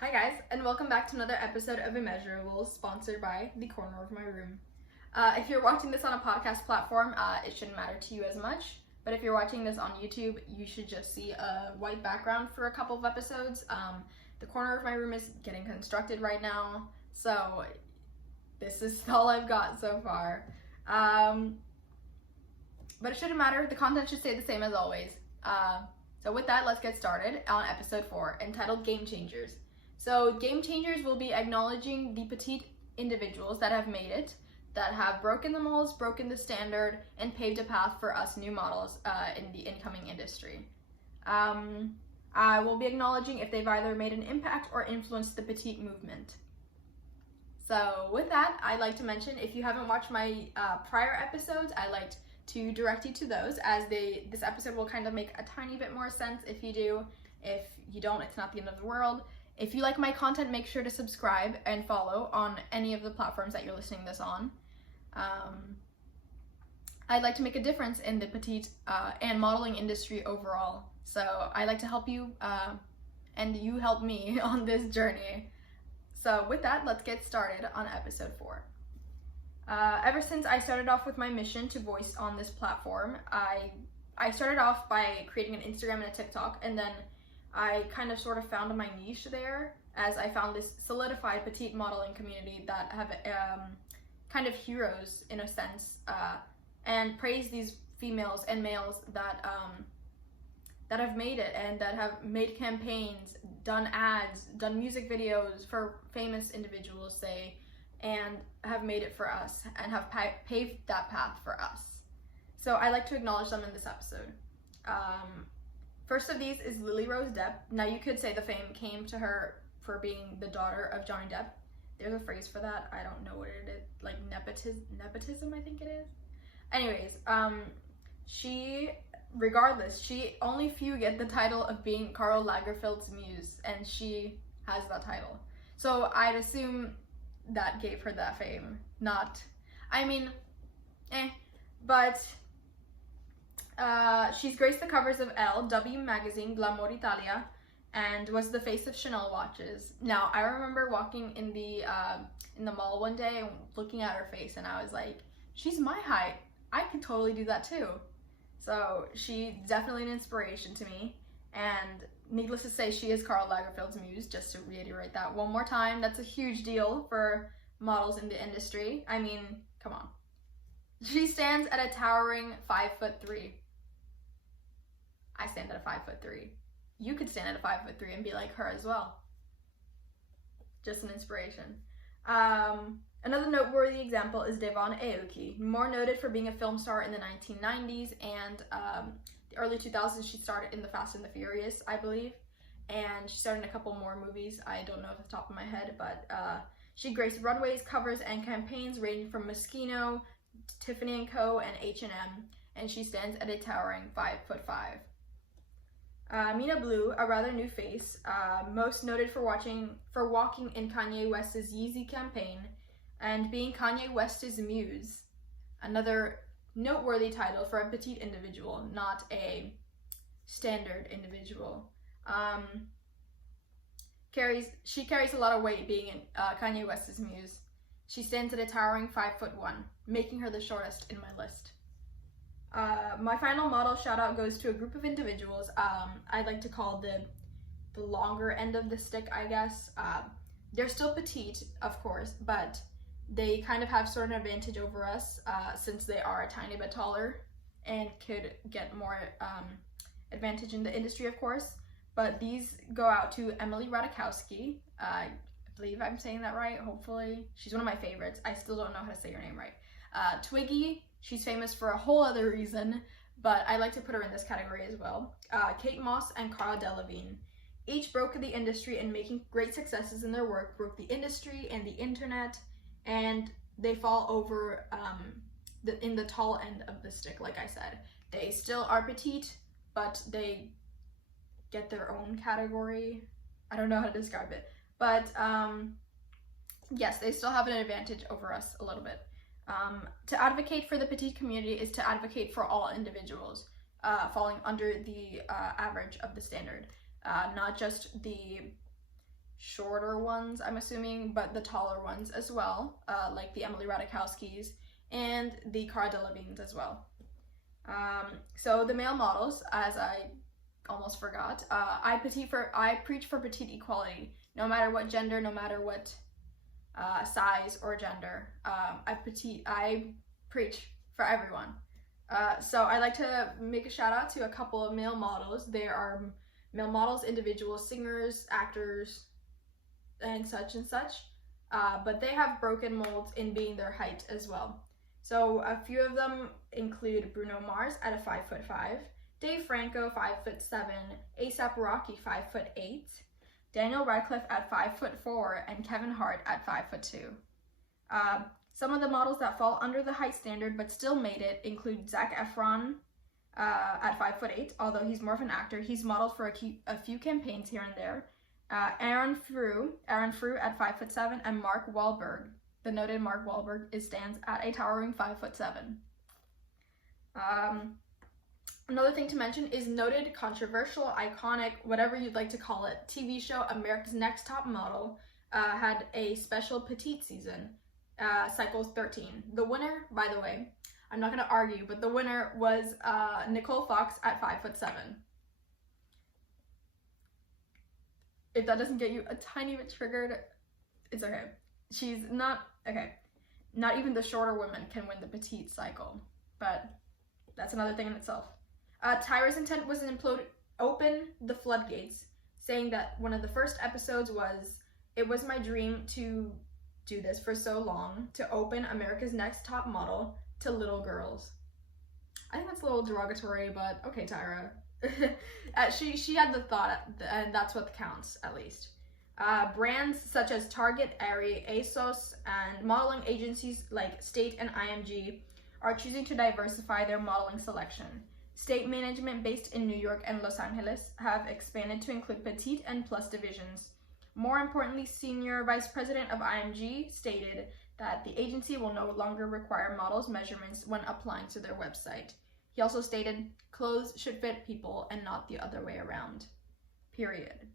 Hi guys, and welcome back to another episode of Immeasurables, sponsored by the corner of my room. If you're watching this on a podcast platform, it shouldn't matter to you as much, but if you're watching this on YouTube, you should just see a white background for a couple of episodes. The corner of my room is getting constructed right now, so this is all I've got so far. But it shouldn't matter, the content should stay the same as always. So with that, let's get started on episode 4, entitled Game Changers. So Game Changers will be acknowledging the petite individuals that have made it, that have broken the molds, broken the standard, and paved a path for us new models in the incoming industry. I will be acknowledging if they've either made an impact or influenced the petite movement. So with that, I'd like to mention, if you haven't watched my prior episodes, I'd like to direct you to those, as this episode will kind of make a tiny bit more sense if you do. If you don't, it's not the end of the world. If you like my content, make sure to subscribe and follow on any of the platforms that you're listening to this on. I'd like to make a difference in the petite and modeling industry overall. So I'd like to help you and you help me on this journey. So with that, let's get started on episode 4. Ever since I started off with my mission to voice on this platform, I started off by creating an Instagram and a TikTok, and then I kind of sort of found my niche there, as I found this solidified petite modeling community that have kind of heroes in a sense, and praise these females and males that have made it and that have made campaigns, done ads, done music videos for famous individuals, say, and have made it for us and have paved that path for us. So I like to acknowledge them in this episode. First of these is Lily Rose Depp. Now you could say the fame came to her for being the daughter of Johnny Depp. There's a phrase for that. I don't know what it is. Like nepotism, I think it is. Anyways, only few get the title of being Karl Lagerfeld's muse, and she has that title. So I'd assume that gave her that fame. She's graced the covers of Elle, W magazine, Glamour Italia, and was the face of Chanel watches. Now, I remember walking in the mall one day and looking at her face, and I was like, she's my height. I could totally do that too. So she's definitely an inspiration to me, and needless to say, she is Karl Lagerfeld's muse, just to reiterate that one more time. That's a huge deal for models in the industry. I mean, come on. She stands at a towering 5'3". I stand at a 5'3". You could stand at a 5'3" and be like her as well. Just an inspiration. Another noteworthy example is Devon Aoki, more noted for being a film star in the 1990s and the early 2000s. She started in The Fast and the Furious, I believe, and she started in a couple more movies. I don't know off the top of my head, but she graced runways, covers, and campaigns ranging from Moschino, Tiffany & Co., and H&M, and she stands at a towering 5'5". Mina Blue, a rather new face, most noted for walking in Kanye West's Yeezy campaign and being Kanye West's muse. Another noteworthy title for a petite individual, not a standard individual. She carries a lot of weight being Kanye West's muse. She stands at a towering 5'1", making her the shortest in my list. My final model shout out goes to a group of individuals I'd like to call the longer end of the stick, I guess. They're still petite, of course, but they kind of have sort of an advantage over us since they are a tiny bit taller and could get more advantage in the industry, of course. But these go out to Emily Ratajkowski. I believe I'm saying that right, hopefully. She's one of my favorites. I still don't know how to say her name right. Twiggy, she's famous for a whole other reason, but I like to put her in this category as well. Kate Moss and Cara Delevingne. Each broke the industry and making great successes in their work, broke the industry and the internet, and they fall over in the tall end of the stick, like I said. They still are petite, but they get their own category. I don't know how to describe it, but yes, they still have an advantage over us a little bit. To advocate for the petite community is to advocate for all individuals falling under the average of the standard, not just the shorter ones, I'm assuming, but the taller ones as well, like the Emily Ratajkowskis and the Cara Delevingnes as well. So the male models, as I almost forgot, I preach for petite equality. No matter what gender, no matter what size or gender, I preach for everyone. So I'd like to make a shout out to a couple of male models. There are male models, individuals, singers, actors, and such, but they have broken molds in being their height as well. So a few of them include Bruno Mars at a 5'5", Dave Franco 5'7", A$AP Rocky 5'8", Daniel Radcliffe at 5'4", and Kevin Hart at 5'2". Some of the models that fall under the height standard but still made it include Zac Efron at 5'8", although he's more of an actor. He's modeled for a few campaigns here and there. Aaron Frew at 5'7", and Mark Wahlberg. The noted Mark Wahlberg stands at a towering 5'7". Another thing to mention is noted, controversial, iconic, whatever you'd like to call it, TV show America's Next Top Model had a special petite season, cycles 13. The winner, by the way, I'm not going to argue, but the winner was Nicole Fox at 5'7". If that doesn't get you a tiny bit triggered, it's okay. She's not, okay. Not even the shorter women can win the petite cycle, but that's another thing in itself. Tyra's intent was to open the floodgates, saying that one of the first episodes was, "It was my dream to do this for so long, to open America's Next Top Model to little girls." I think that's a little derogatory, but okay, Tyra. She had the thought, and that's what counts, at least. Brands such as Target, Aerie, ASOS, and modeling agencies like State and IMG are choosing to diversify their modeling selection. State management based in New York and Los Angeles have expanded to include petite and plus divisions. More importantly, Senior Vice President of IMG stated that the agency will no longer require models' measurements when applying to their website. He also stated, "Clothes should fit people and not the other way around. Period."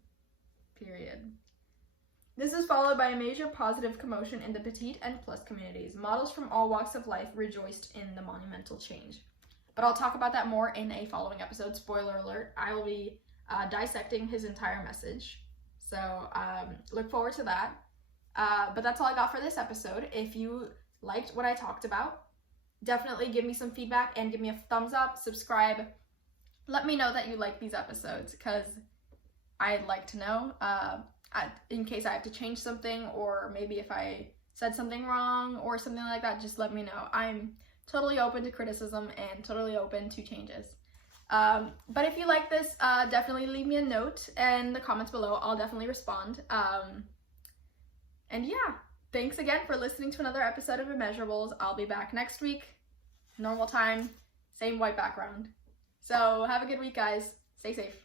This is followed by a major positive commotion in the petite and plus communities. Models from all walks of life rejoiced in the monumental change. But I'll talk about that more in a following episode. Spoiler alert, I will be dissecting his entire message. So look forward to that. But that's all I got for this episode. If you liked what I talked about, definitely give me some feedback and give me a thumbs up, subscribe. Let me know that you like these episodes, because I'd like to know. In case I have to change something, or maybe if I said something wrong or something like that, just let me know. I'm totally open to criticism and totally open to changes. But if you like this, definitely leave me a note in the comments below. I'll definitely respond. And yeah, thanks again for listening to another episode of Immeasurables. I'll be back next week, normal time, same white background. So have a good week, guys. Stay safe.